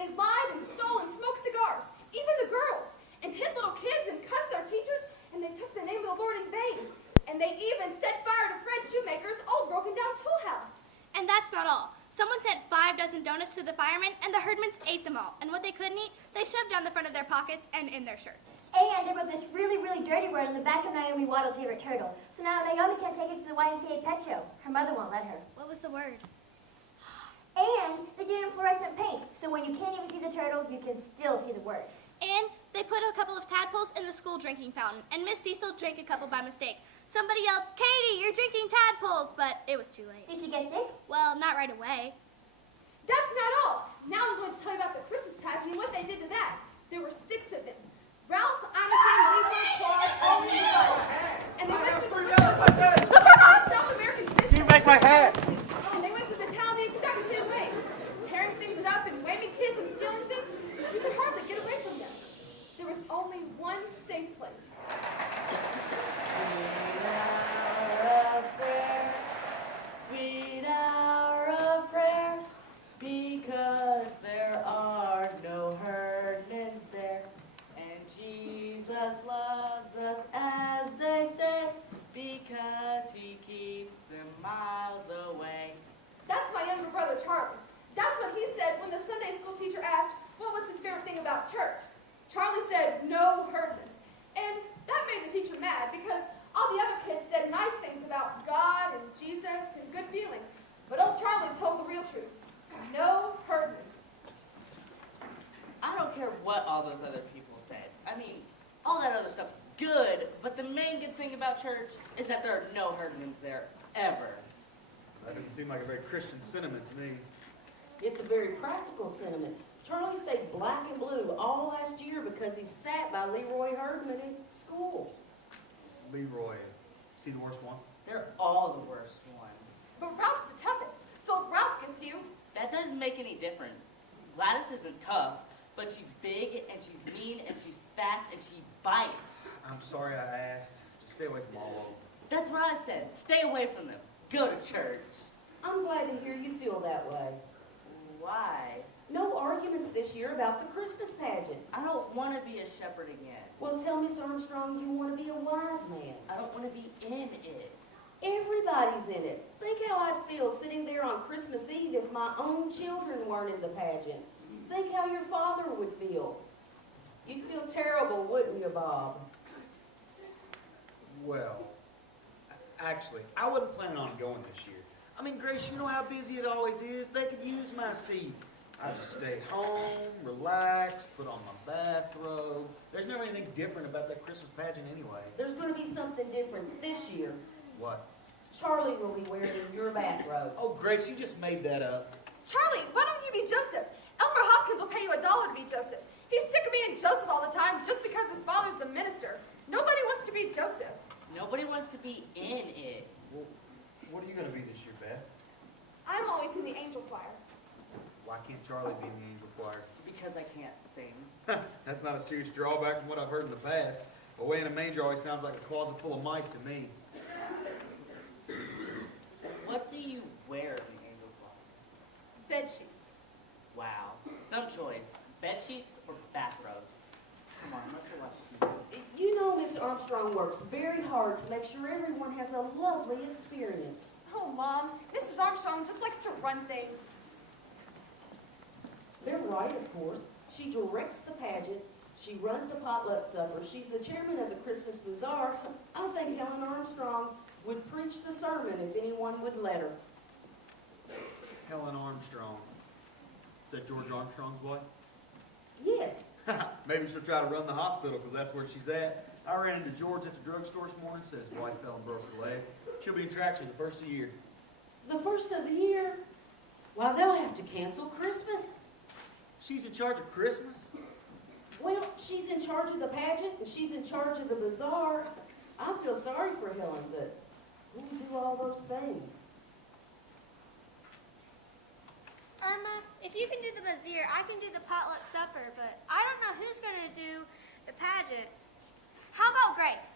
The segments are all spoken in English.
They lied and stole and smoked cigars, even the girls, and hit little kids and cussed their teachers, and they took the name of the Lord in vain. And they even set fire to Fred Shoemaker's old broken-down tool house. And that's not all. Someone sent 5 dozen donuts to the firemen, and the herdmans ate them all. And what they couldn't eat, they shoved down the front of their pockets and in their shirts. And they wrote this really, really dirty word on the back of Naomi Waddle's favorite turtle. So now Naomi can't take it to the YMCA pet show. Her mother won't let her. What was the word? And they did it in fluorescent paint, so when you can't even see the turtle, you can still see the word. And they put a couple of tadpoles in the school drinking fountain, and Miss Cecil drank a couple by mistake. Somebody yelled, "Katie, you're drinking tadpoles," but it was too late. Did she get sick? Well, not right away. That's not all. Now I'm going to tell you about the Christmas pageant and what they did to that. There were 6 of them. Ralph, Anakin, Leroy, Clark, all in rows. And they went through the South American fish. You make my hat. Oh, and they went through the town the exact same way. Tearing things up and waving kids and stealing things. You could hardly get away from them. There was only one safe place. Sweet hour of prayer, because there are no herdmans there, and Jesus loves us as they say, because he keeps them miles away. That's my younger brother, Charlie. That's what he said when the Sunday school teacher asked what was his favorite thing about church. Charlie said, "No herdmans." And that made the teacher mad because all the other kids said nice things about God and Jesus and good feeling. But old Charlie told the real truth. No herdmans. I don't care what all those other people said. I mean, all that other stuff's good, but the main good thing about church is that there are no herdmans there, ever. That doesn't seem like a very Christian sentiment to me. It's a very practical sentiment. Charlie stayed black and blue all last year because he sat by Leroy Herdman in school. Leroy, is he the worst one? They're all the worst one. But Ralph's the toughest. So if Ralph gets you, That doesn't make any difference. Gladys isn't tough, but she's big and she's mean and she's fast and she bites. I'm sorry I asked. Just stay away from all of them. That's what I said. Stay away from them. Go to church. I'm glad to hear you feel that way. Why? No arguments this year about the Christmas pageant. I don't want to be a shepherd again. Well, tell Miss Armstrong you want to be a wise man. I don't want to be in it. Everybody's in it. Think how I'd feel sitting there on Christmas Eve if my own children weren't in the pageant. Think how your father would feel. You'd feel terrible, wouldn't you, Bob? Well, actually, I wasn't planning on going this year. I mean, Grace, you know how busy it always is. They could use my seat. I just stay home, relax, put on my bathrobe. There's never anything different about that Christmas pageant anyway. There's going to be something different this year. What? Charlie will be wearing your bathrobe. Oh, Grace, you just made that up. Charlie, why don't you be Joseph? Elmer Hopkins will pay you $1 to be Joseph. He's sick of being Joseph all the time just because his father's the minister. Nobody wants to be Joseph. Nobody wants to be in it. Well, what are you going to be this year, Beth? I'm always in the angel choir. Why can't Charlie be in the angel choir? Because I can't sing. That's not a serious drawback from what I've heard in the past. Away in a manger always sounds like a closet full of mice to me. What do you wear in the angel choir? Bed sheets. Wow. Some choice. Bed sheets or bathrobes? Come on, let's go watch TV. You know Miss Armstrong works very hard to make sure everyone has a lovely experience. Oh, Mom, Mrs. Armstrong just likes to run things. They're right, of course. She directs the pageant. She runs the potluck supper. She's the chairman of the Christmas Bazaar. I think Helen Armstrong would preach the sermon if anyone would let her. Helen Armstrong. Is that George Armstrong's wife? Yes. Maybe she'll try to run the hospital because that's where she's at. I ran into George at the drugstore this morning. Said his wife fell and broke her leg. She'll be in traction the first of the year. The first of the year? Why, they'll have to cancel Christmas. She's in charge of Christmas? Well, she's in charge of the pageant and she's in charge of the bazaar. I feel sorry for Helen, but who can do all those things? Irma, if you can do the bazaar, I can do the potluck supper, but I don't know who's going to do the pageant. How about Grace?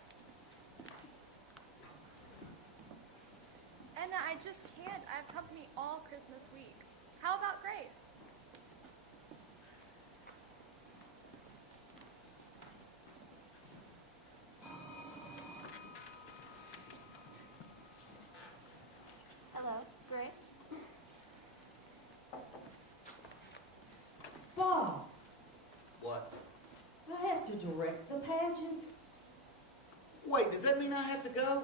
Edna, I just can't. I have company all Christmas week. How about Grace? pageant? Wait, does that mean I have to go?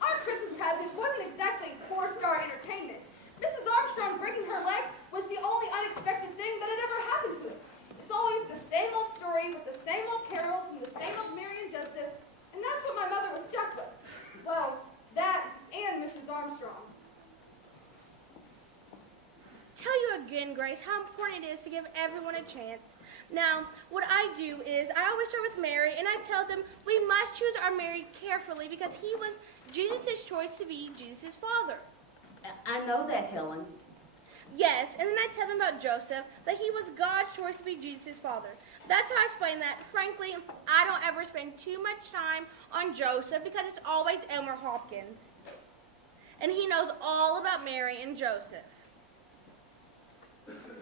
Our Christmas pageant wasn't exactly four-star entertainment. Mrs. Armstrong breaking her leg was the only unexpected thing that had ever happened to it. It's always the same old story with the same old carols and the same old Mary and Joseph, and that's what my mother was stuck with. Well, that and Mrs. Armstrong. Tell you again, Grace, how important it is to give everyone a chance. Now, what I do is I always start with Mary, and I tell them we must choose our Mary carefully because he was Jesus' choice to be Jesus' father. I know that, Helen. Yes, and then I tell them about Joseph, that he was God's choice to be Jesus' father. That's how I explain that. Frankly, I don't ever spend too much time on Joseph because it's always Elmer Hopkins. And he knows all about Mary and Joseph.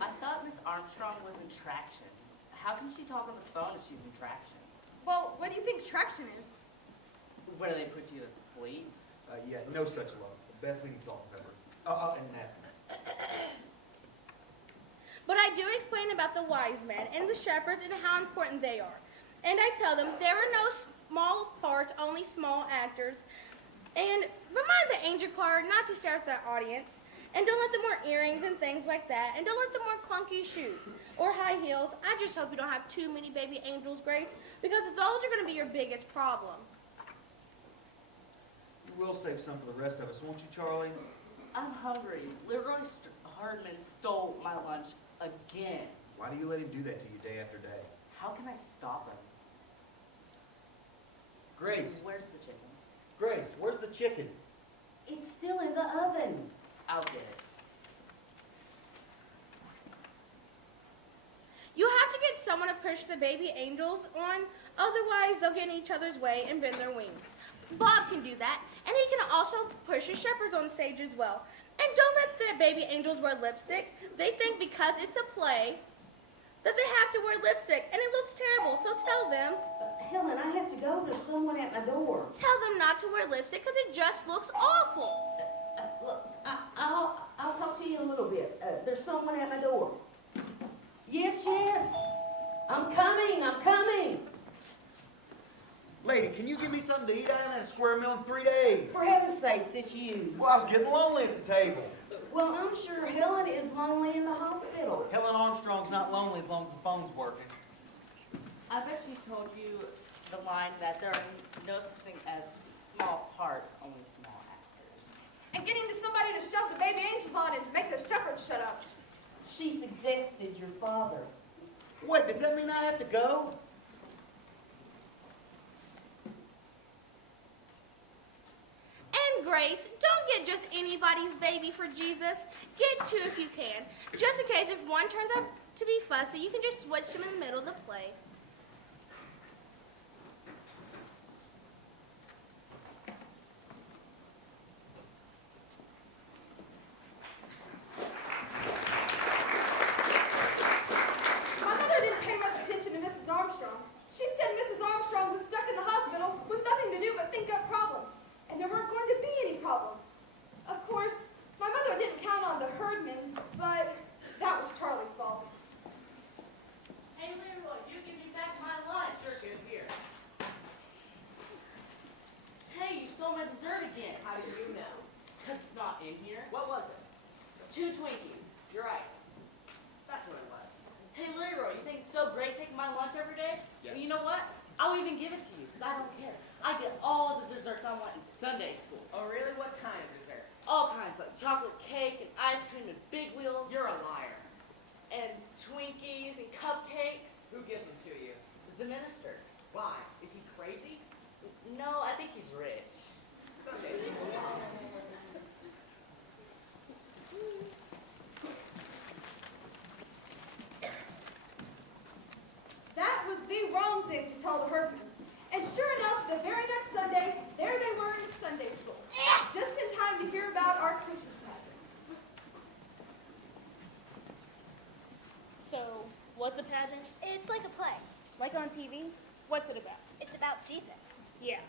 I thought Miss Armstrong was in traction. How can she talk on the phone if she's in traction? Well, what do you think traction is? Where do they put you to sleep? Yeah, no such luck. Bethany needs salt and pepper. And napkins. But I do explain about the wise men and the shepherds and how important they are. And I tell them there are no small parts, only small actors. And remind the angel choir not to stare at the audience. And don't let them wear earrings and things like that. And don't let them wear clunky shoes or high heels. I just hope you don't have too many baby angels, Grace, because those are going to be your biggest problem. We'll save some for the rest of us, won't you, Charlie? I'm hungry. LaRue Hardman stole my lunch again. Why do you let him do that to you day after day? How can I stop him? Grace, Where's the chicken? Grace, where's the chicken? It's still in the oven. I'll get it. You have to get someone to push the baby angels on, otherwise they'll get in each other's way and bend their wings. Bob can do that, and he can also push his shepherds on stage as well. And don't let the baby angels wear lipstick. They think because it's a play that they have to wear lipstick, and it looks terrible, so tell them. Helen, I have to go. There's someone at my door. Tell them not to wear lipstick because it just looks awful. Look, I'll talk to you in a little bit. There's someone at my door. Yes, yes. I'm coming. Lady, can you give me something to eat? I haven't had a square meal in 3 days. For heaven's sakes, it's you. Well, I was getting lonely at the table. Well, I'm sure Helen is lonely in the hospital. Helen Armstrong's not lonely as long as the phone's working. I bet she told you the line that there are no such thing as small parts, only small actors. And getting to somebody to shove the baby angels on and to make the shepherds shut up. She suggested your father. Wait, does that mean I have to go? And Grace, don't get just anybody's baby for Jesus. Get two if you can. Just in case if one turns out to be fussy, you can just switch them in the middle of the play. My mother didn't pay much attention to Mrs. Armstrong. She said Mrs. Armstrong was stuck in the hospital with nothing to do but think up problems. And there weren't going to be any problems. Of course, my mother didn't count on the Herdmans, but that was Charlie's fault. Hey, Leroy, you give me back my lunch. Sure, good here. Hey, you stole my dessert again. How do you know? Because it's not in here. What was it? 2 Twinkies. You're right. That's what it was. Hey, Leroy, you think it's so great taking my lunch every day? Yes. And you know what? I'll even give it to you because I don't care. I get all the desserts I want in Sunday school. Oh, really? What kind of desserts? All kinds, like chocolate cake and ice cream and big wheels. You're a liar. And Twinkies and cupcakes. Who gives them to you? The minister. Why? Is he crazy? No, I think he's rich. Sunday school. That was the wrong thing to tell the Herdmans. And sure enough, the very next Sunday, there they were in Sunday school. Just in time to hear about our Christmas pageant. So, what's a pageant? It's like a play. Like on TV? What's it about? It's about Jesus. Yeah,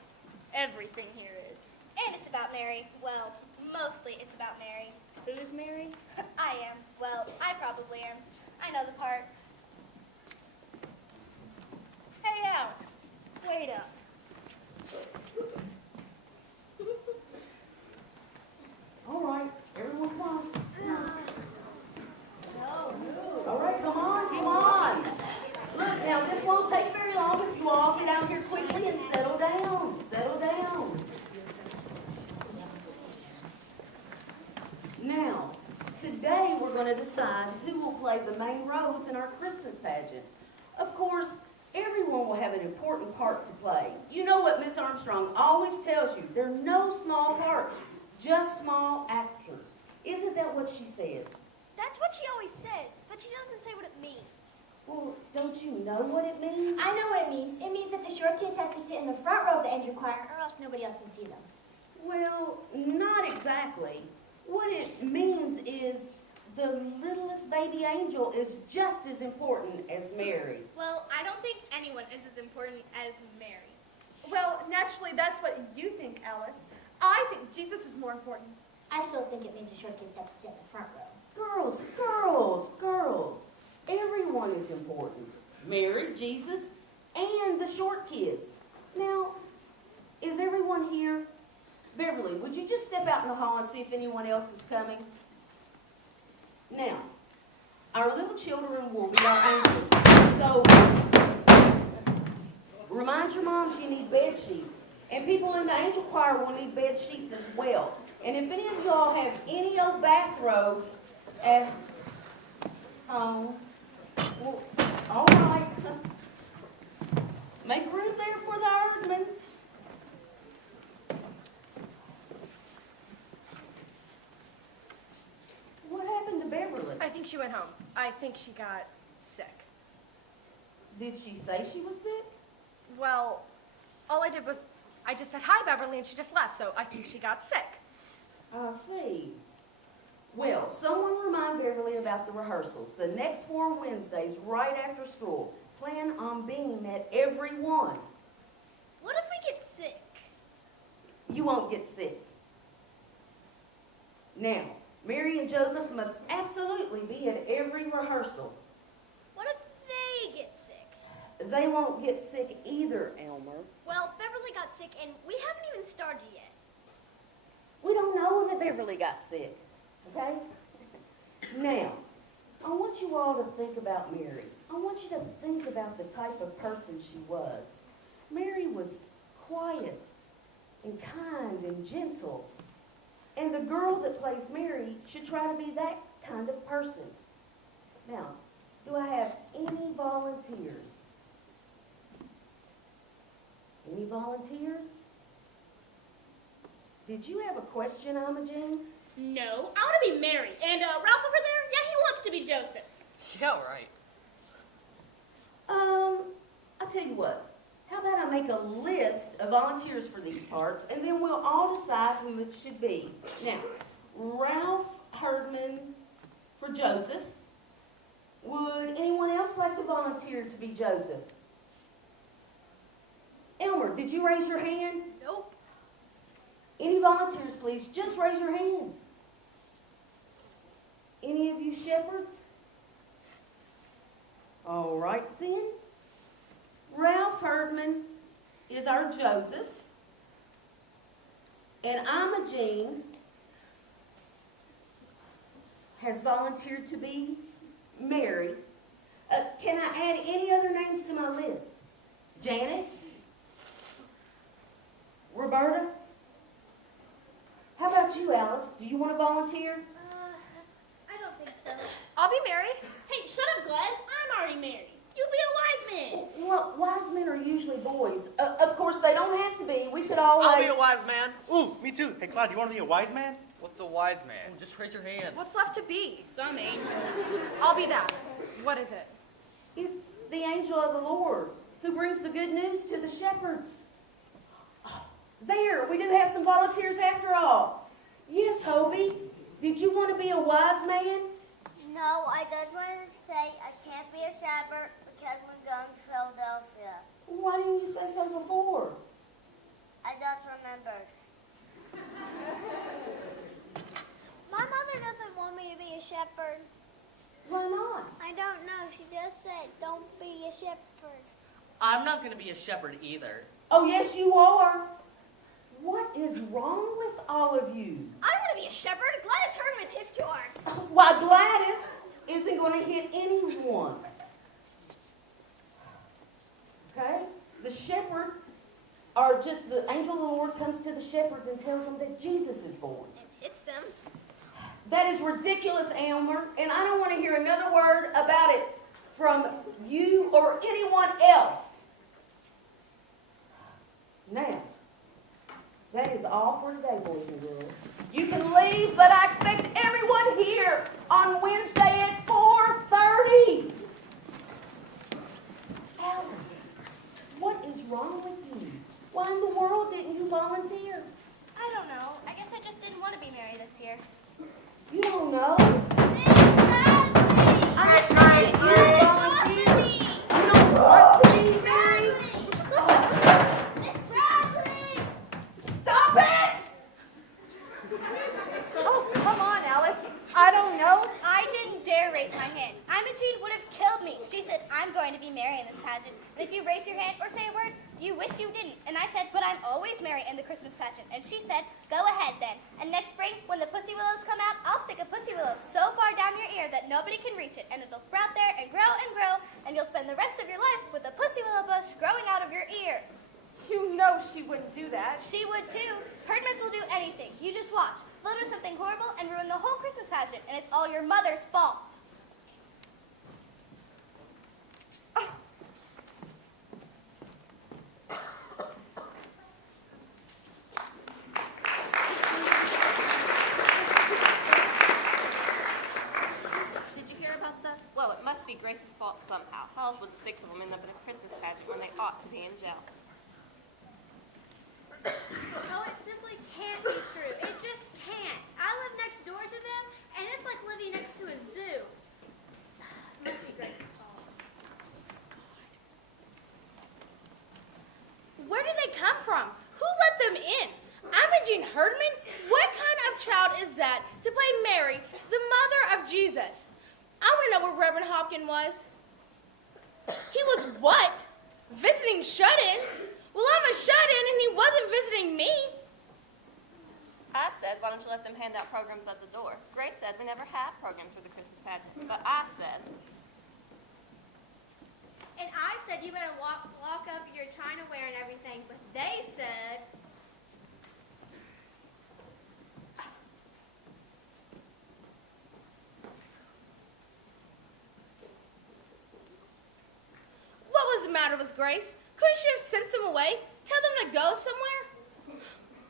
everything here is. And it's about Mary. Well, mostly it's about Mary. Who's Mary? I am. Well, I probably am. I know the part. Hey, Alex, wait up. All right, everyone come on. All right, come on, come on. Look, now this won't take very long if you all get out here quickly and settle down. Settle down. Now, today we're going to decide who will play the main roles in our Christmas pageant. Of course, everyone will have an important part to play. You know what Miss Armstrong always tells you. There are no small parts, just small actors. Isn't that what she says? That's what she always says, but she doesn't say what it means. Well, don't you know what it means? I know what it means. It means that the short kids have to sit in the front row of the angel choir, or else nobody else can see them. Well, not exactly. What it means is the littlest baby angel is just as important as Mary. Well, I don't think anyone is as important as Mary. Well, naturally, that's what you think, Alice. I think Jesus is more important. I still think it means the short kids have to sit in the front row. Girls, girls, girls. Everyone is important. Mary, Jesus, and the short kids. Now, is everyone here? Beverly, would you just step out in the hall and see if anyone else is coming? Now, our little children will be our angels. So, remind your moms you need bed sheets. And people in the angel choir will need bed sheets as well. And if any of y'all have any old bathrobes at home, well, all right. Make room there for the Erdmans. What happened to Beverly? I think she went home. I think she got sick. Did she say she was sick? Well, all I did was, I just said, hi, Beverly, and she just left, so I think she got sick. I see. Well, someone remind Beverly about the rehearsals. The next 4 Wednesdays, right after school. Plan on being at every one. What if we get sick? You won't get sick. Now, Mary and Joseph must absolutely be at every rehearsal. What if they get sick? They won't get sick either, Elmer. Well, Beverly got sick and we haven't even started yet. We don't know that Beverly got sick, okay? Now, I want you all to think about Mary. I want you to think about the type of person she was. Mary was quiet and kind and gentle. And the girl that plays Mary should try to be that kind of person. Now, do I have any volunteers? Any volunteers? Did you have a question, Imogene? No, I want to be Mary. And Ralph over there, yeah, he wants to be Joseph. Yeah, right. I'll tell you what. How about I make a list of volunteers for these parts, and then we'll all decide who it should be. Now, Ralph Herdman for Joseph. Would anyone else like to volunteer to be Joseph? Elmer, did you raise your hand? Nope. Any volunteers, please? Just raise your hand. Any of you shepherds? All right, then. Ralph Herdman is our Joseph. And Imogene has volunteered to be Mary. Can I add any other names to my list? Janet? Roberta? How about you, Alice? Do you want to volunteer? I don't think so. I'll be Mary. Hey, shut up, Gladys. I'm already married. You be a wise man. Well, wise men are usually boys. Of course, they don't have to be. We could always... I'll be a wise man. Ooh, me too. Hey, Clyde, you want to be a wise man? What's a wise man? Just raise your hand. What's left to be? Some angel. I'll be that. What is it? It's the angel of the Lord who brings the good news to the shepherds. Oh, there, we do have some volunteers after all. Yes, Hobie, did you want to be a wise man? No, I just wanted to say I can't be a shepherd because we're going to Philadelphia. Why didn't you say so before? I just remembered. shepherd. I'm not going to be a shepherd either. Oh, yes, you are. What is wrong with all of you? I want to be a shepherd. Gladys Herdman hits too hard. Why, Gladys isn't going to hit anyone. Okay? The shepherd, or just the angel of the Lord comes to the shepherds and tells them that Jesus is born. And hits them. That is ridiculous, Elmer, and I don't want to hear another word about it from you or anyone else. Now, that is all for today, boys and girls. You can leave, but I expect everyone here on Wednesday at 4:30. Alice, what is wrong with you? Why in the world didn't you volunteer? I don't know. I guess I just didn't want to be married this year. You don't know. Bradley! I understand you volunteer. You don't want to be married. Bradley! Stop it! Oh, come on, Alice. I don't know. I didn't dare raise my hand. Imogen would have killed me. She said, I'm going to be Mary in this pageant. And if you raise your hand or say a word, you wish you didn't. And I said, but I'm always Mary in the Christmas pageant. And she said, go ahead then. And next spring, when the pussy willows come out, I'll stick a pussy willow so far down your ear that nobody can reach it. And it'll sprout there and grow, and you'll spend the rest of your life with a pussy willow bush growing out of your ear. You know she wouldn't do that. She would too. Herdmans will do anything. You just watch. They'll do something horrible and ruin the whole Christmas pageant. And it's all your mother's fault. Well, it must be Grace's fault somehow. How else would 6 of them end up in a Christmas pageant when they ought to be in jail? Oh, it simply can't be true. It just can't. I live next door to them, and it's like living next to a zoo. It must be Grace's fault. Where did they come from? Who let them in? Imogen Herdman? What kind of child is that to play Mary, the mother of Jesus? I want to know where Reverend Hopkins was. He was what? Visiting shut-ins? Well, I'm a shut-in and he wasn't visiting me. I said, why don't you let them hand out programs at the door? Grace said they never had programs for the Christmas pageant. But I said... And I said you better lock up your chinaware and everything, but they said... What was the matter with Grace? Couldn't she have sent them away? Tell them to go somewhere?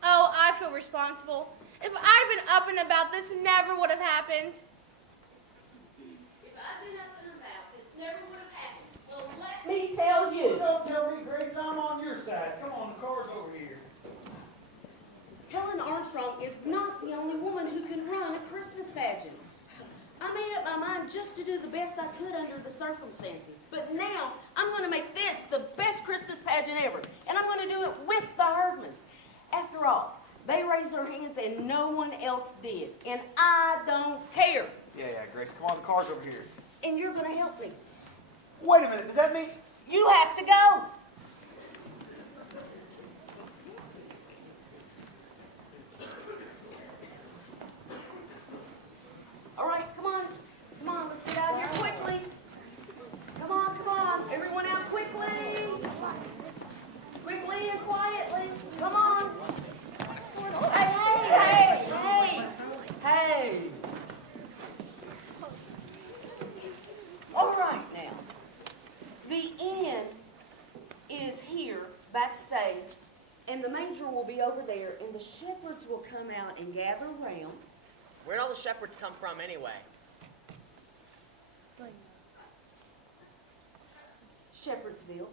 Oh, I feel responsible. If I'd been up and about, this never would have happened. If I'd been up and about, this never would have happened. Well, let me tell you. Don't tell me, Grace, I'm on your side. Come on, the car's over here. Helen Armstrong is not the only woman who can run a Christmas pageant. I made up my mind just to do the best I could under the circumstances. But now, I'm going to make this the best Christmas pageant ever. And I'm going to do it with the Herdmans. After all, they raised their hands and no one else did. And I don't care. Yeah, Grace, come on, the car's over here. And you're going to help me. Wait a minute, does that mean... You have to go. All right, come on. Come on, let's get out of here quickly. Come on. Everyone out quickly. Quickly and quietly. Come on. Hey. All right, now. The inn is here backstage, and the manger will be over there, and the shepherds will come out and gather around. Where'd all the shepherds come from anyway? Shepherdsville.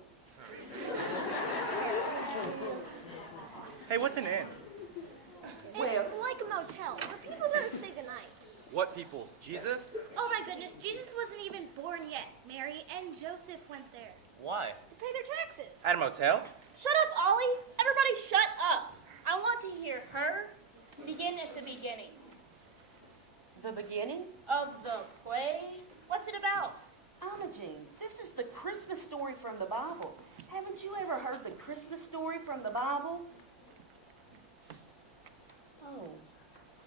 Hey, what's an inn? Well, It's like a motel, but people don't stay the night. What people? Jesus? Oh my goodness, Jesus wasn't even born yet. Mary and Joseph went there Why? to pay their taxes. At a motel? Shut up, Ollie. Everybody shut up. I want to hear her begin at the beginning. the Of the play? What's it about? Imogen, this is the Christmas story for from the Bible. Haven't you ever heard the Christmas story from the Bible? Oh,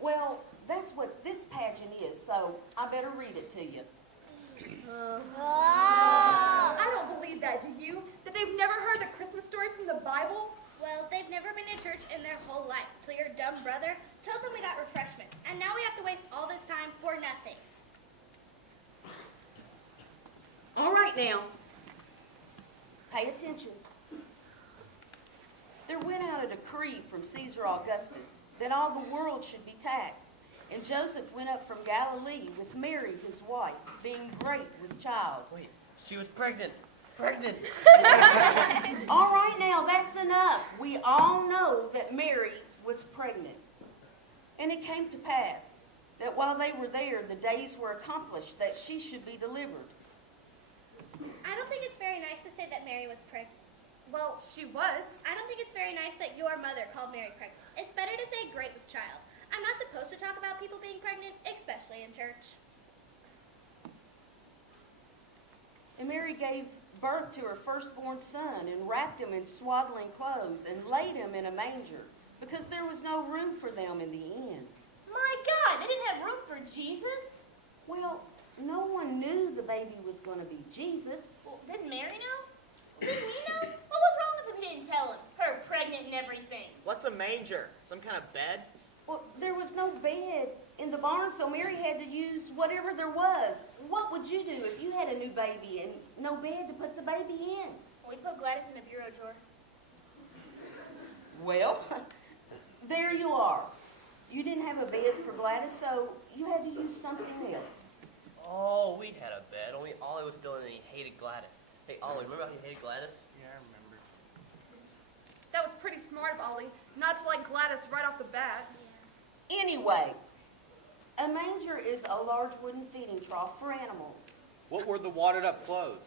well, that's what this pageant is, so I better read it to you. I don't believe that, do you? That they've never heard the Christmas story from the Bible? Well, they've never been to church in their whole life, so your dumb brother told them we got refreshments, and now we have to waste all this time for nothing. All right now, pay attention. There went out a decree from Caesar Augustus that all the world should be taxed. And Joseph went up from Galilee with Mary, his wife, being great with child. Wait, she was pregnant. Pregnant. All right now, that's enough. We all know that Mary was pregnant. And it came to pass that while they were there, the days were accomplished that she should be delivered. I don't think it's very nice to say that Mary was pregnant. Well, she was. I don't think it's very nice that your mother called Mary pregnant. It's better to say great with child. I'm not supposed to talk about people being pregnant, especially in church. And Mary gave birth to her firstborn son and wrapped him in swaddling clothes and laid him in a manger because there was no room for them in the inn. My God, they didn't have room for Jesus? Well, no one knew the baby was going to be Jesus. Well, didn't Mary know? Didn't he know? What was wrong with him he didn't tell him? Her pregnant and everything. What's a manger? Some kind of bed? Well, there was no bed in the barn, so Mary had to use whatever there was. What would you do if you had a new baby and no bed to put the baby in? We put Gladys in a bureau drawer. Well, there you are. You didn't have a bed for Gladys, so you had to use something else. Oh, we had a bed, only Ollie was still in and he hated Gladys. Hey, Ollie, remember how he hated Gladys? Yeah, I remember. That was pretty smart of Ollie, not to like Gladys right off the bat. Anyway, a manger is a large wooden feeding trough for animals. What were the wadded up clothes?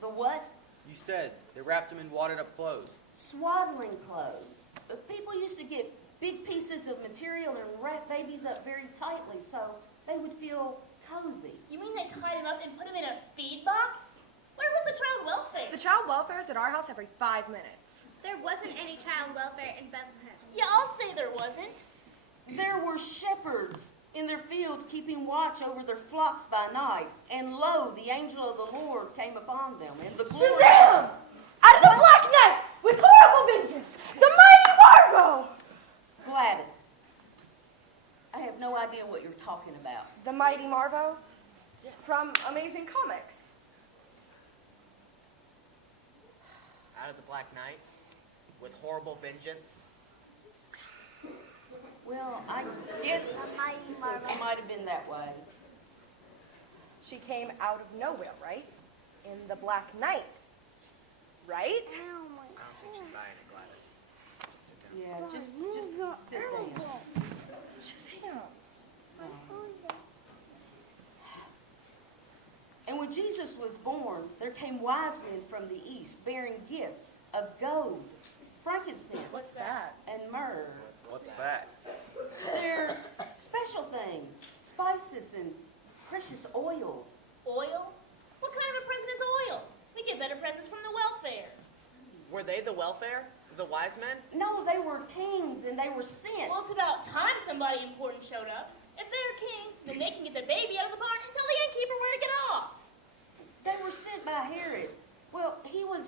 The what? You said they wrapped them in wadded up clothes. Swaddling clothes. But people used to get big pieces of material and wrap babies up very tightly so they would feel cozy. You mean they tied him up and put him in a feed box? Where was the child welfare? The child welfare is at our house every 5 minutes. There wasn't any child welfare in Bethlehem. Yeah, I'll say there wasn't. There were shepherds in their fields keeping watch over their flocks by night. And lo, the angel of the Lord came upon them. And the glory... Shazam! Out of the black night, with horrible vengeance, the mighty Marvo! Gladys, I have no idea what you're talking about. The mighty Marvo? From Amazing Comics. Out of the Black Knight? With horrible vengeance? Well, I guess The mighty Marvo. it might have been that way. She came out of nowhere, right? In the Black Knight. Right? Oh my I don't think she's buying it, Gladys. Sit down. Yeah, just sit down. And when Jesus was born, there came wise men from the east bearing gifts of gold, frankincense, What's that? and myrrh. What's that? They're special things, spices and precious oils. Oil? What kind of a present is oil? We get better presents from the welfare. Were they the welfare? The wise men? No, they were kings and they were sent. Well, it's about time somebody important showed up. If they're kings, then they can get the baby out of the barn and tell the innkeeper where to get off. They were sent by Herod. Well, he was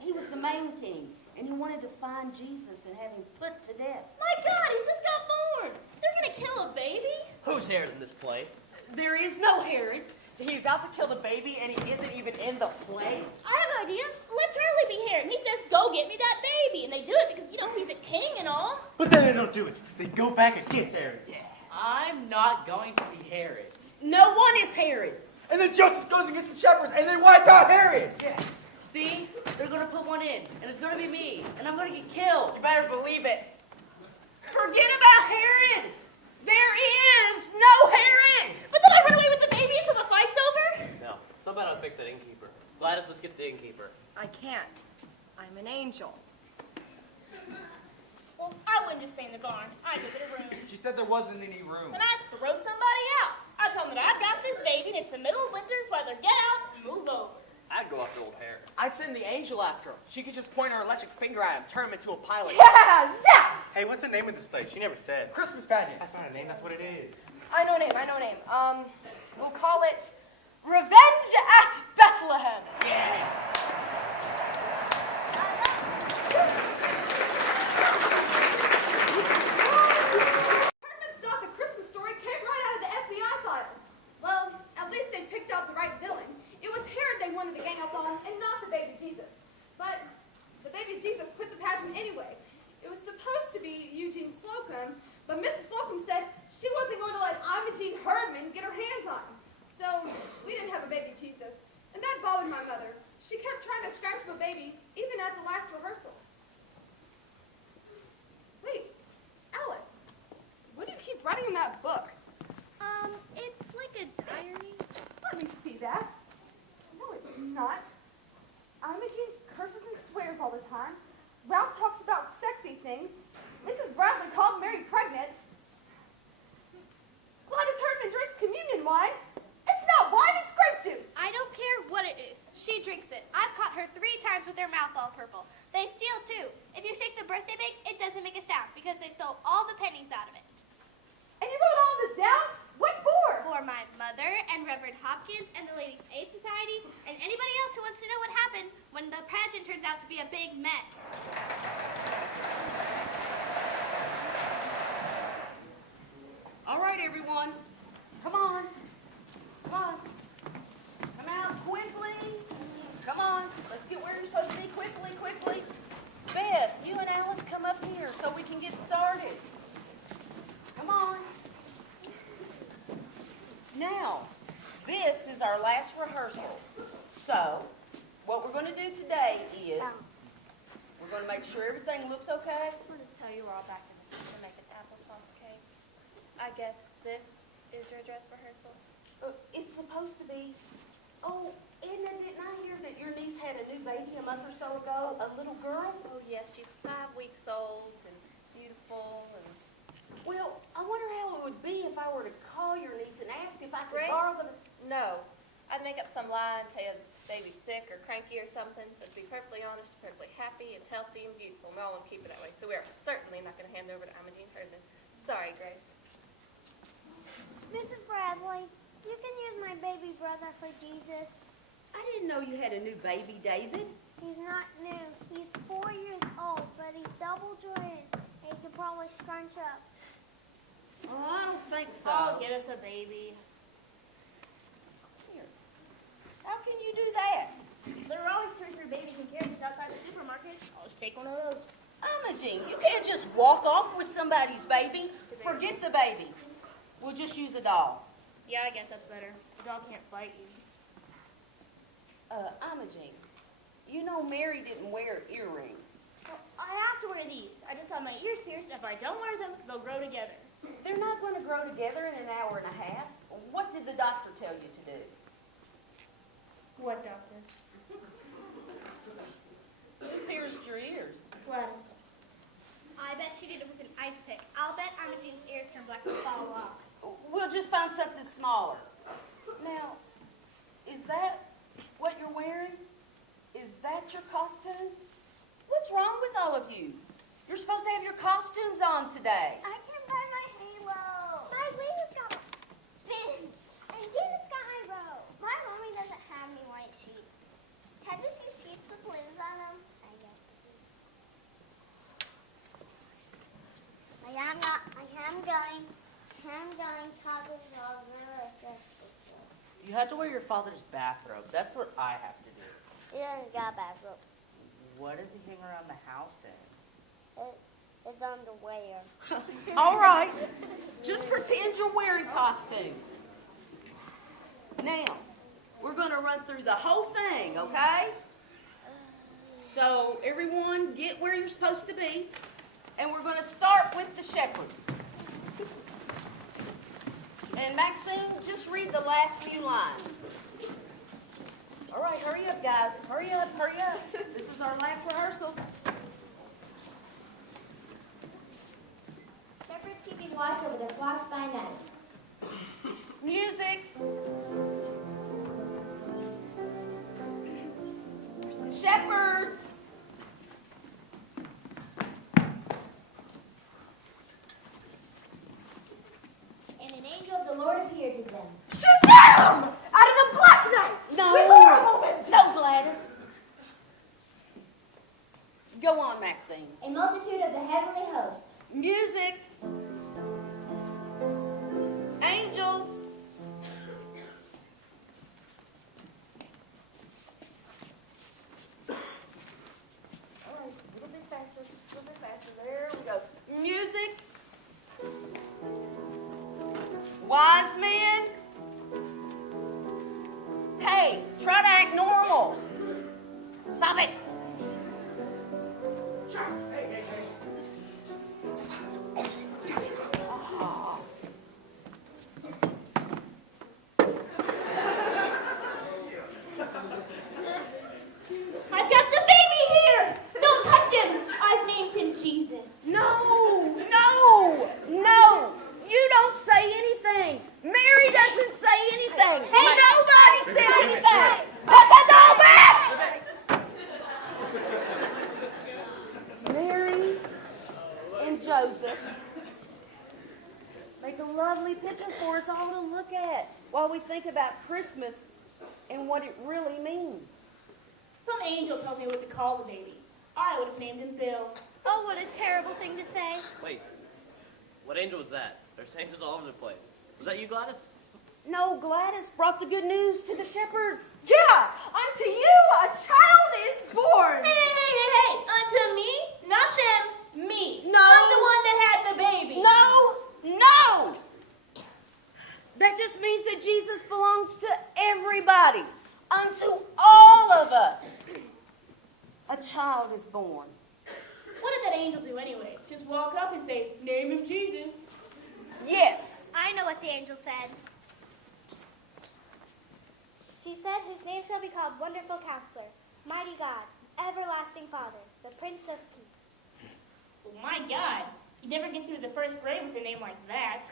the main king, and he wanted to find Jesus and have him put to death. My God, he just got born. They're going to kill a baby? Who's Herod in this play? There is no Herod. He's out to kill the baby and he isn't even in the play. I have an idea. Let Charlie be Herod. And he says, go get me that baby. And they do it because, he's a king and all. But then they don't do it. They go back and get Herod. Yeah. I'm not going to be Herod. No one is Herod. And then Joseph goes against the shepherds and they wipe out Herod. Yeah. See? They're going to put one in, and it's going to be me, and I'm going to get killed. You better believe it. Forget about Herod. There is no Herod. But then I run away with the baby until the fight's over? No. Somebody will fix that innkeeper. Gladys, let's get the innkeeper. I can't. I'm an angel. Well, I wouldn't just stay in the barn. I'd give it a room. She said there wasn't any room. Then I'd throw somebody out. I'd tell them that I've got this baby and it's the middle of winter, so either get out or move over. I'd go after old Harry. I'd send the angel after him. She could just point her electric finger at him, turn him into a pilot. Yeah, zap! Hey, what's the name of this place? She never said. Christmas pageant. That's not a name, that's what it is. I know a name. We'll call it Revenge at Bethlehem. Yeah. Herman's thought the Christmas story came right out of the FBI files. Well, at least they picked out the right villain. It was Herod they wanted to gang up on, and not the baby Jesus. But the baby Jesus quit the pageant anyway. It was supposed to be Eugene Slocum, but Mrs. Slocum said she wasn't going to let Imogene Herdman get her hands on him. So we didn't have a baby Jesus, and that bothered my mother. She kept trying to scratch up a baby, even at the last rehearsal. Wait, Alice, what do you keep writing in that book? It's like a diary. Let me see that. No, it's not. Imogene curses and swears all the time. Ralph talks about sexy things. Mrs. Bradley called Mary pregnant. Gladys Herdman drinks communion wine. It's not wine, it's grape juice. I don't care what it is. She drinks it. I've caught her 3 times with their mouth all purple. They steal too. If you shake the birthday bake, it doesn't make a sound because they stole all the pennies out of it. And you wrote all this down? What for? For my mother and Reverend Hopkins and the Ladies' Aid Society and anybody else who wants to know what happened when the pageant turns out to be a big mess. All right, everyone. Come on. Come on. Come out quickly. Come on. Let's get where you're supposed to be quickly, quickly. Beth, you and Alice come up here so we can get started. Come on. Now, this is our last rehearsal. So, what we're going to do today is we're going to make sure everything looks okay. I just wanted to tell you we're all back in the kitchen to make an applesauce cake. I guess this is your dress rehearsal. It's supposed to be. Oh, and then didn't I hear that your niece had a new baby a month or so ago? A little girl? Oh yes, she's 5 weeks old and beautiful and. Well, I wonder how it would be if I were to call your niece and ask if I could Grace? borrow them. No, I'd make up some lie and tell you the baby's sick or cranky or something. But to be perfectly honest, perfectly happy and healthy and beautiful. And we all want to keep it that way. So we are certainly not going to hand over to Imogene Herdman. Sorry, Grace. Mrs. Bradley, you can use my baby brother for Jesus. I didn't know you had a new baby, David. He's not new. He's 4 years old, but he's double jointed and he can probably scrunch up. Oh, I don't think so. Oh, get us a baby. Here. How can you do that? There are always 2 or 3 babies and carriages outside the supermarket. I'll just take one of those. Imogene, you can't just walk off with somebody's baby. Forget the baby. We'll just use a doll. Yeah, I guess that's better. The dog can't bite you. Imogene, you know Mary didn't wear earrings. Well, I have to wear these. I just got my ears pierced. If I don't wear them, they'll grow together. They're not going to grow together in an hour and a half. What did the doctor tell you to do? What, doctor? Who pierced your ears? Gladys. I bet she did it with an ice pick. I'll bet Imogene's ears turn black and fall off. We'll just find something smaller. Now, is that what you're wearing? Is that your costume? What's wrong with all of you? You're supposed to have your costumes on today. I can buy my halo. My wings got fins. And Janet's got my robe. My mommy doesn't have any white sheets. Have you seen sheets with limbs on them? I guess. I'm going talking to all You have to wear your father's bathrobe. That's what I have to do. He doesn't got a bathrobe. What does he hang around the house in? It's underwear. All right. Just pretend you're wearing costumes. Now, we're going to run through the whole thing, okay? So, everyone, get where you're supposed to be. And we're going to start with the shepherds. And Maxine, just read the last few lines. All right, hurry up, guys. Hurry up, hurry up. This is our last rehearsal. Shepherds keeping watch over their flocks by night. Music. Go on, Maxine. A multitude of the heavenly host. Music. Angels. All right, a little bit faster, just a little bit faster. There we go. Music. Wise men. Hey, try to act normal. Stop it. I've got the baby here! Don't touch him! I've named him Jesus. No, no, no. You don't say anything. Mary doesn't say anything. Hey. Nobody says anything. Put the doll back! Mary and Joseph make a lovely picture for us all to look at while we think about Christmas and what it really means. Some angel told me what to call the baby. I would have named him Bill. Oh, what a terrible thing to say. Wait, what angel was that? There's angels all over the place. Was that you, Gladys? No, Gladys brought the good news to the shepherds. Yeah, unto you a child is born. Hey! Unto me? Not them. Me. No. I'm the one that had the baby. No! That just means that Jesus belongs to everybody, unto all of us. A child is born. What did that angel do anyway? Just walk up and say, name him Jesus. Yes. I know what the angel said. She said his name shall be called Wonderful Counselor, Mighty God, Everlasting Father, the Prince of Peace. Oh my God. You'd never get through the first grade with a name like that.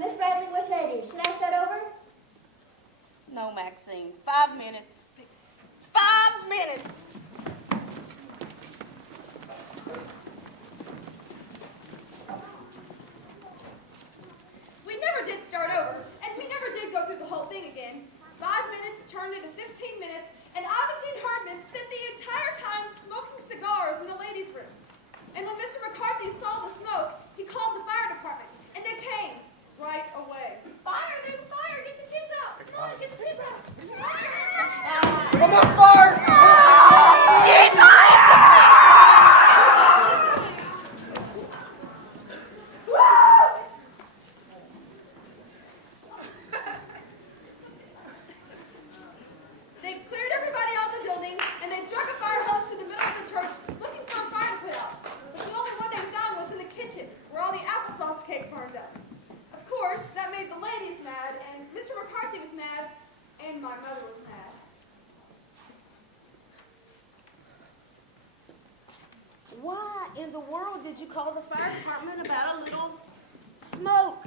Miss Bradley, what should I do? Should I start over? No, Maxine. 5 minutes. 5 minutes. We never did start over, and we never did go through the whole thing again. 5 minutes turned into 15 minutes, and Aberdeen Hardman spent the entire time smoking cigars in the ladies' room. And when Mr. McCarthy saw the smoke, he called the fire department, and they came right away. Fire, there's a fire. Get the kids out. Come on, get the kids out. I'm on fire! They cleared everybody out of the building, and they drug a fire hose to the middle of the church looking for a fire to put out. But the only one they found was in the kitchen, where all the applesauce cake burned up. Of course, that made the ladies mad, and Mr. McCarthy was mad, and my mother was mad. Why in the world did you call the fire department about a little smoke?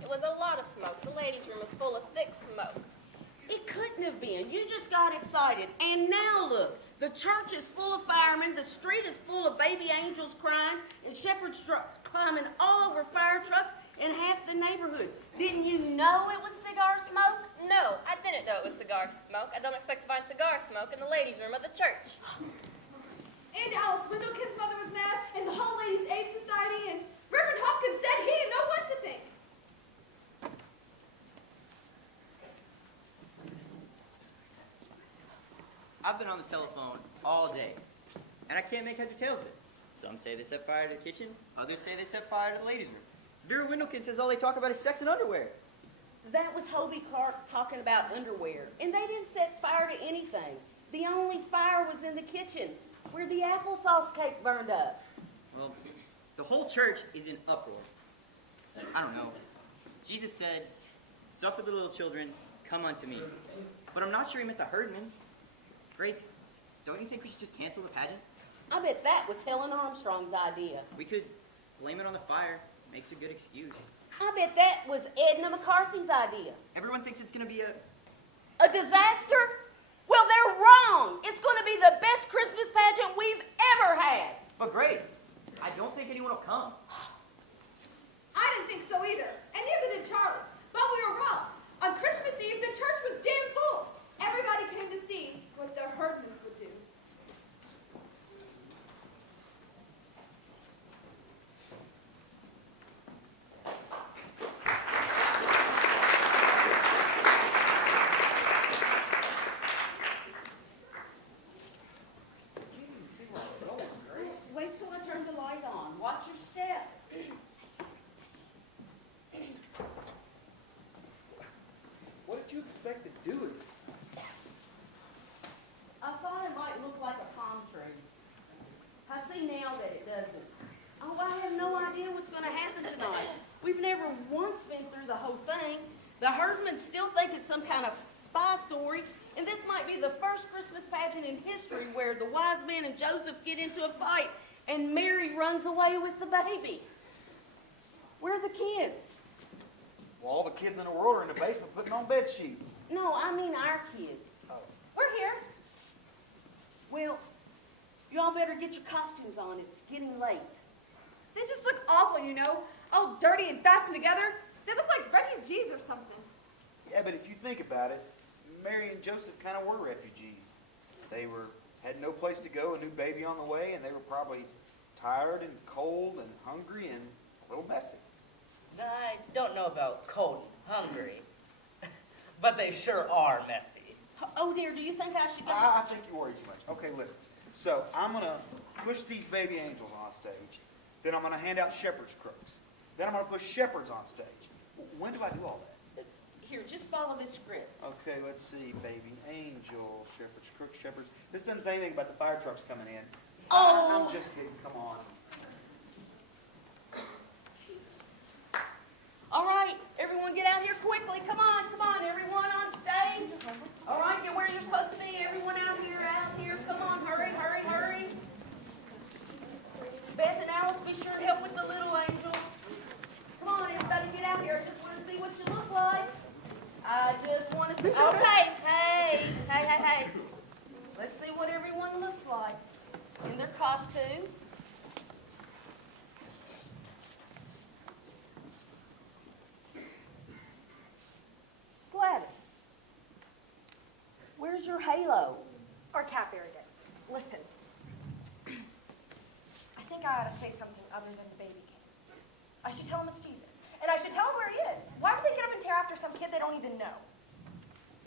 It was a lot of smoke. The ladies' room was full of thick smoke. It couldn't have been. You just got excited. And now look, the church is full of firemen, the street is full of baby angels crying, and shepherds climbing all over fire trucks in half the neighborhood. Didn't you know it was cigar smoke? No, I didn't know it was cigar smoke. I don't expect to find cigar smoke in the ladies' room of the church. And Alice Windlekin's mother was mad, and the whole Ladies' Aid Society, and Reverend Hopkins said he didn't know what to think. I've been on the telephone all day, and I can't make heads or tails of it. Some say they set fire to the kitchen, others say they set fire to the ladies' room. Vera Windlekin says all they talk about is sex and underwear. That was Hobie Clark talking about underwear, and they didn't set fire to anything. The only fire was in the kitchen, where the applesauce cake burned up. Well, the whole church is in uproar. I don't know. Jesus said, "Suffer the little children, come unto me." But I'm not sure he meant the Herdmans. Grace, don't you think we should just cancel the pageant? I bet that was Helen Armstrong's idea. We could blame it on the fire. Makes a good excuse. I bet that was Edna McCarthy's idea. Everyone thinks it's going to be A disaster? Well, they're wrong. It's going to be the best Christmas pageant we've ever had. But Grace, I don't think anyone will come. I didn't think so either, and neither did Charlie. But we were wrong. On Christmas Eve, the church was jam full. Everybody came to see what the Herdmans would do. never once been through the whole thing. The Herdmans still think it's some kind of spy story, and this might be the first Christmas pageant in history where the wise men and Joseph get into a fight and Mary runs away with the baby. Where are the kids? Well, all the kids in the world are in the basement putting on bed sheets. No, I mean our kids. We're here. Well, y'all better get your costumes on. It's getting late. They just look awful, you know, all dirty and fastened together. They look like refugees or something. Yeah, but if you think about it, Mary and Joseph kind of were refugees. They had no place to go, a new baby on the way, and they were probably tired and cold and hungry and a little messy. I don't know about cold and hungry, but they sure are messy. Oh dear, do you think I should go? I think you worry too much. Okay, listen. So I'm going to push these baby angels on stage. Then I'm going to hand out shepherd's crooks. Then I'm going to push shepherds on stage. When do I do all that? Here, just follow this script. Okay, let's see. Baby angel, shepherds, crooks, shepherds. This doesn't say anything about the fire trucks coming in. Oh! I'm just kidding. Come on. All right, everyone get out here quickly. Come on, everyone on stage. All right, get where you're supposed to be. Everyone out here. Come on, hurry. Beth and Alice, be sure to help with the little angels. Come on, everybody get out here. I just want to see what you look like. I just want to see. Okay, hey. Let's see what everyone looks like in their costumes. Gladys, where's your halo? Or cap irritants. Listen, I think I ought to say something other than the baby king. I should tell him it's Jesus. And I should tell him where he is. Why would they get up and tear after some kid they don't even know?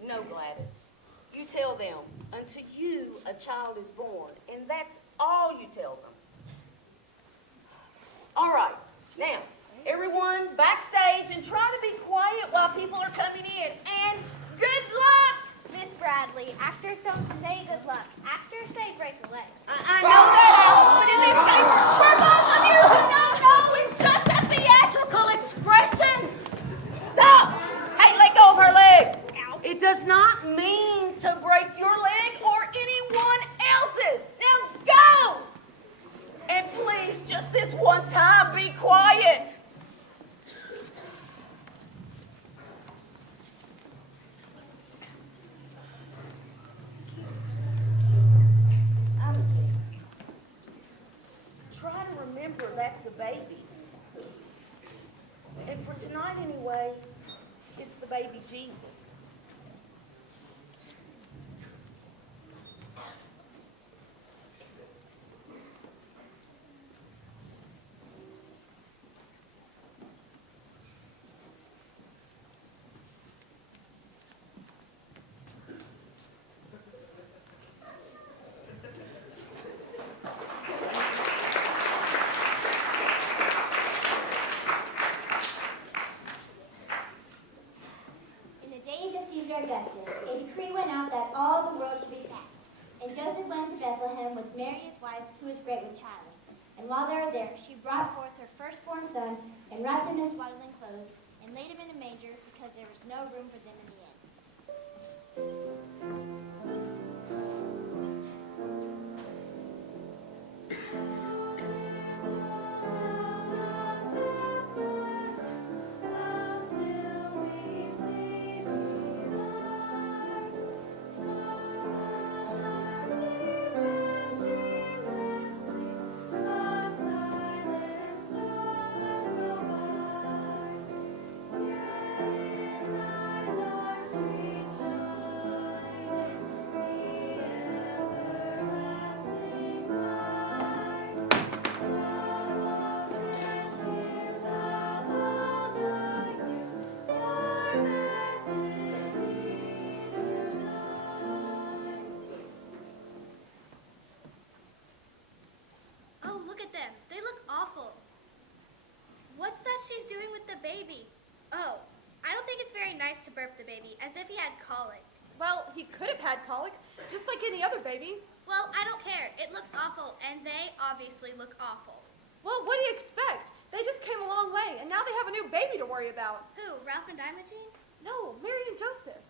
No, Gladys. You tell them, unto you a child is born, and that's all you tell them. All right, now, everyone backstage and try to be quiet while people are coming in. And good luck! Miss Bradley, actors don't say good luck. Actors say break a leg. I know that, Alice, but in this case, for both of you who don't know, it's just a theatrical expression. Stop! Hey, let go of her leg. It does not mean to break your leg or anyone else's. Now go! And please, just this one time, be quiet. Try to remember that's a baby. And for tonight anyway, it's the baby Jesus. Augustus, a decree went out that all the world should be taxed. And Joseph went to Bethlehem with Mary his wife, who was great with child. And while they were there, she brought forth her firstborn son, and wrapped him in swaddling clothes, and laid him in a manger, because there was no room for them in the inn. she's doing with the baby. Oh, I don't think it's very nice to burp the baby, as if he had colic. Well, he could have had colic, just like any other baby. Well, I don't care. It looks awful, and they obviously look awful. Well, what do you expect? They just came a long way, and now they have a new baby to worry about. Who, Ralph and Imogene? No, Mary and Joseph.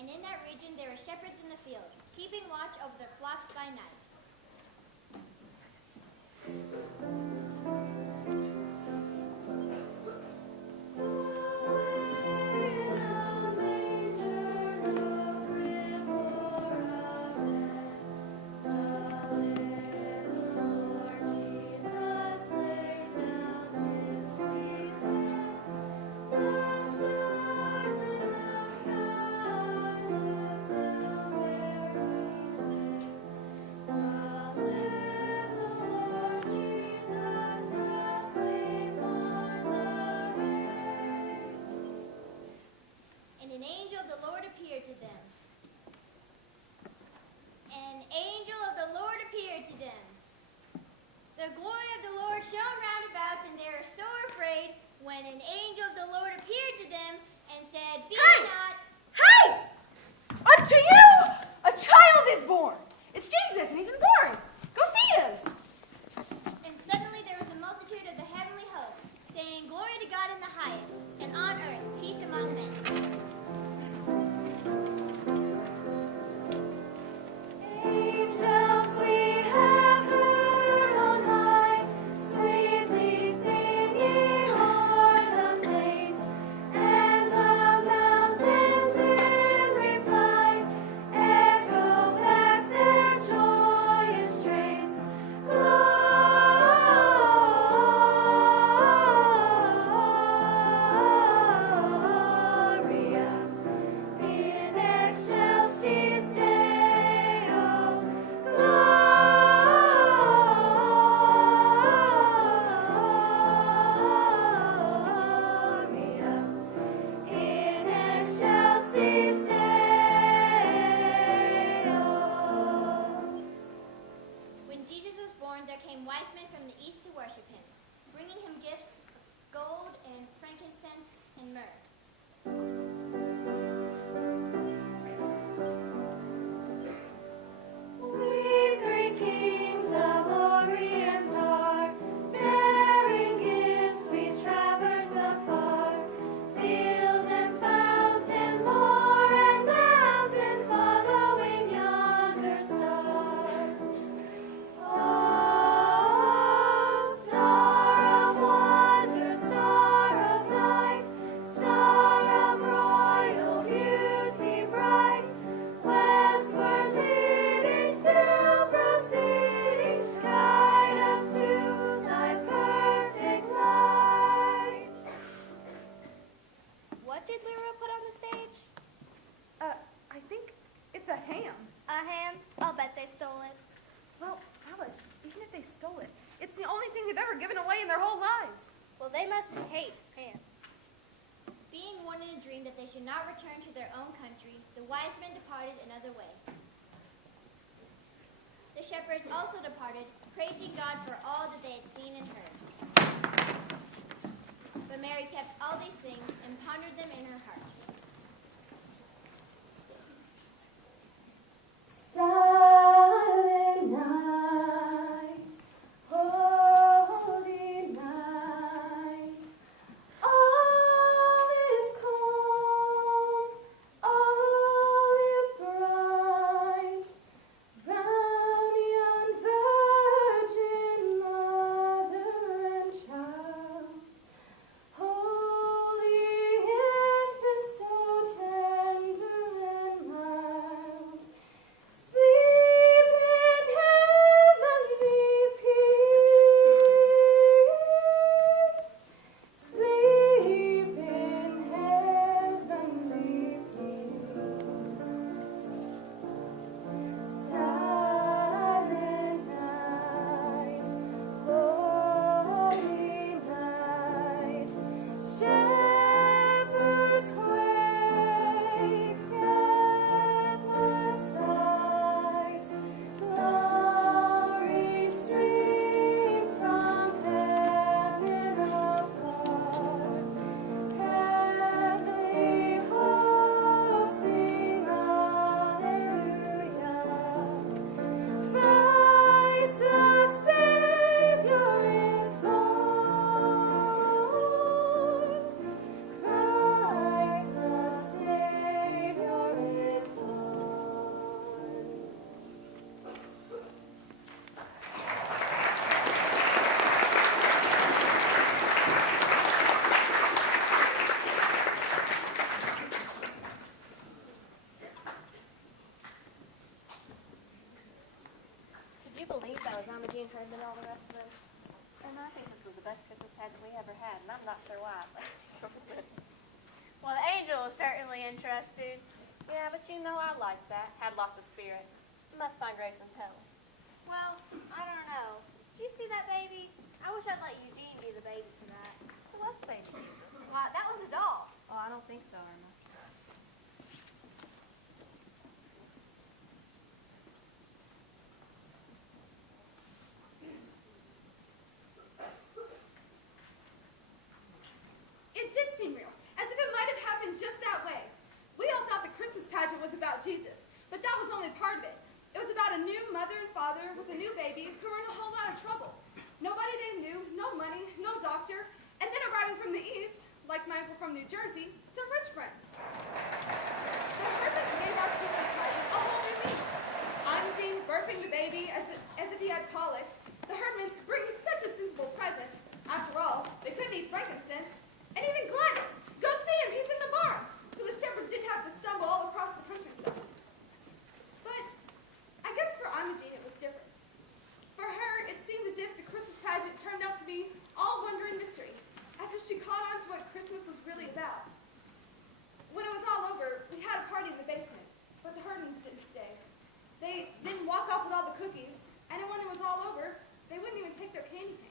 And in that region there were shepherds in the field, keeping watch over their flocks by night. An angel of the Lord appeared to them. An angel of the Lord appeared to them. The glory of the Lord shone round about, and they were so afraid when an angel of the Lord appeared to them and said, Be not. Hey! Unto you a child is born. It's Jesus, and he's been born. Go see him. And suddenly there was a multitude of the heavenly host, saying, Glory to God in the highest, and on earth peace among men. Angels we have heard on high, sweetly singing o'er the plains, and the mountains in reply echo back their joyous strains. Gloria in excelsis Deo, Gloria in excelsis Deo. When Jesus was born, there came wise men from the east to worship him, bringing him gifts, gold and frankincense and myrrh. We three kings of Orient are, bearing gifts we traverse afar, field and fountain, moor and mountain, following yonder star. Oh, star of wonder, star of light, star of royal beauty bright, westward leading, still proceeding, guide us to thy perfect light. What did LaRue put on the stage? I think it's a ham. A ham? I'll bet they stole it. Well, Alice, even if they stole it, it's the only thing they've ever given away in their whole lives. Well, they must hate ham. Being warned in a dream that they should not return to their own country, the wise men departed another way. The shepherds also departed, praising God for all that they had seen and heard. But Mary kept all these things and pondered them in her heart. Silent night, holy night, all is calm, all is bright, round yon virgin mother and child, holy infant Gene Herdman and all the rest of them. And I think this was the best Christmas pageant we ever had, and I'm not sure why. Well, the angel was certainly interested. Yeah, but you know I liked that. Had lots of spirit. Let's find Grace and tell her. Well, I don't know. Did you see that baby? I wish I'd let Eugene be the baby for that. Who was the baby Jesus? That was a doll. Oh, I don't think so, Irma. It did seem real, as if it might have happened just that way. We all thought the Christmas pageant was about Jesus, but that was only part of it. It was about a new mother and father with a new baby who were in a whole lot of trouble. Nobody they knew, no money, no doctor, and then arriving from the east, like my uncle from New Jersey, some rich friends. The Herdmans gave our Christmas pageant a whole new meaning. I'm Jean burping the baby as if he had colic. The Herdmans bring such a sensible present. After all, they couldn't eat frankincense. And even Gladys, go see him, he's in the barn. So the shepherds didn't have to stumble all across the countryside. But I guess for Imogene it was different. For her, it seemed as if the Christmas pageant turned out to be all wonder and mystery, as if she caught on to what Christmas was really about. When it was all over, we had a party in the basement, but the Herdmans didn't stay. They didn't walk off with all the cookies, and when it was all over, they wouldn't even take their candy canes.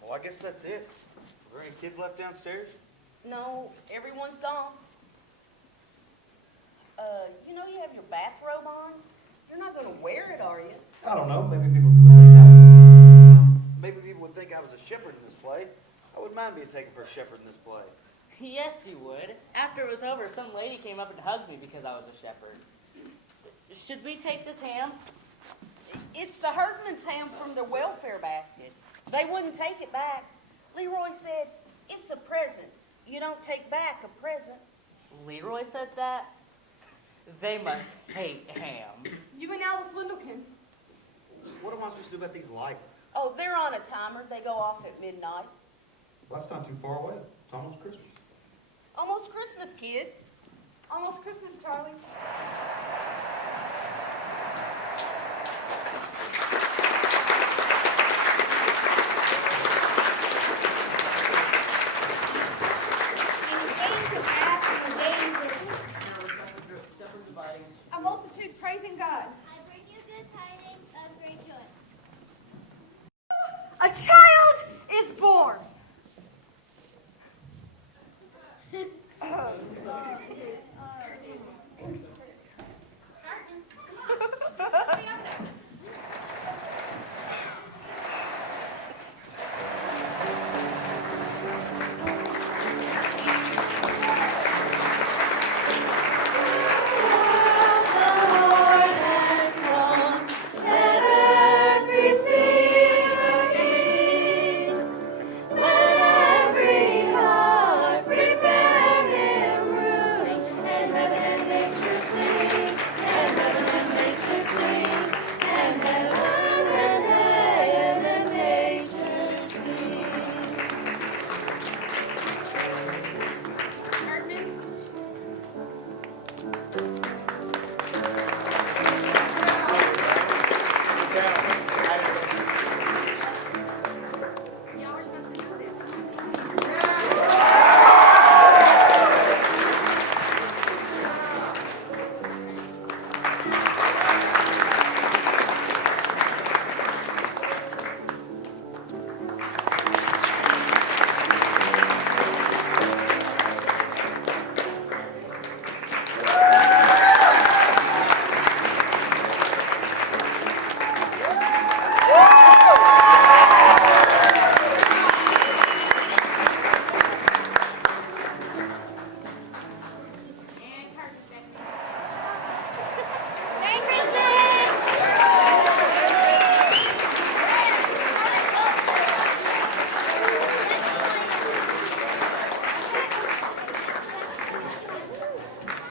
Well, I guess that's it. Are there any kids left downstairs? No, everyone's gone. You know you have your bathrobe on? You're not gonna wear it, are you? I don't know. Maybe people would think I was a shepherd in this play. I wouldn't mind being taken for a shepherd in this play. Yes, you would. After it was over, some lady came up and hugged me because I was a shepherd. Should we take this ham? It's the Herdman's ham from their welfare basket. They wouldn't take it back. Leroy said, it's a present. You don't take back a present. Leroy said that? They must hate ham. You and Alice Windlekin. What am I supposed to do about these lights? Oh, they're on a timer. They go off at midnight. Well, that's not too far away. It's almost Christmas. Almost Christmas, kids. Almost Christmas, Charlie. A multitude praising God. I bring you good tidings of great joy. A child is born.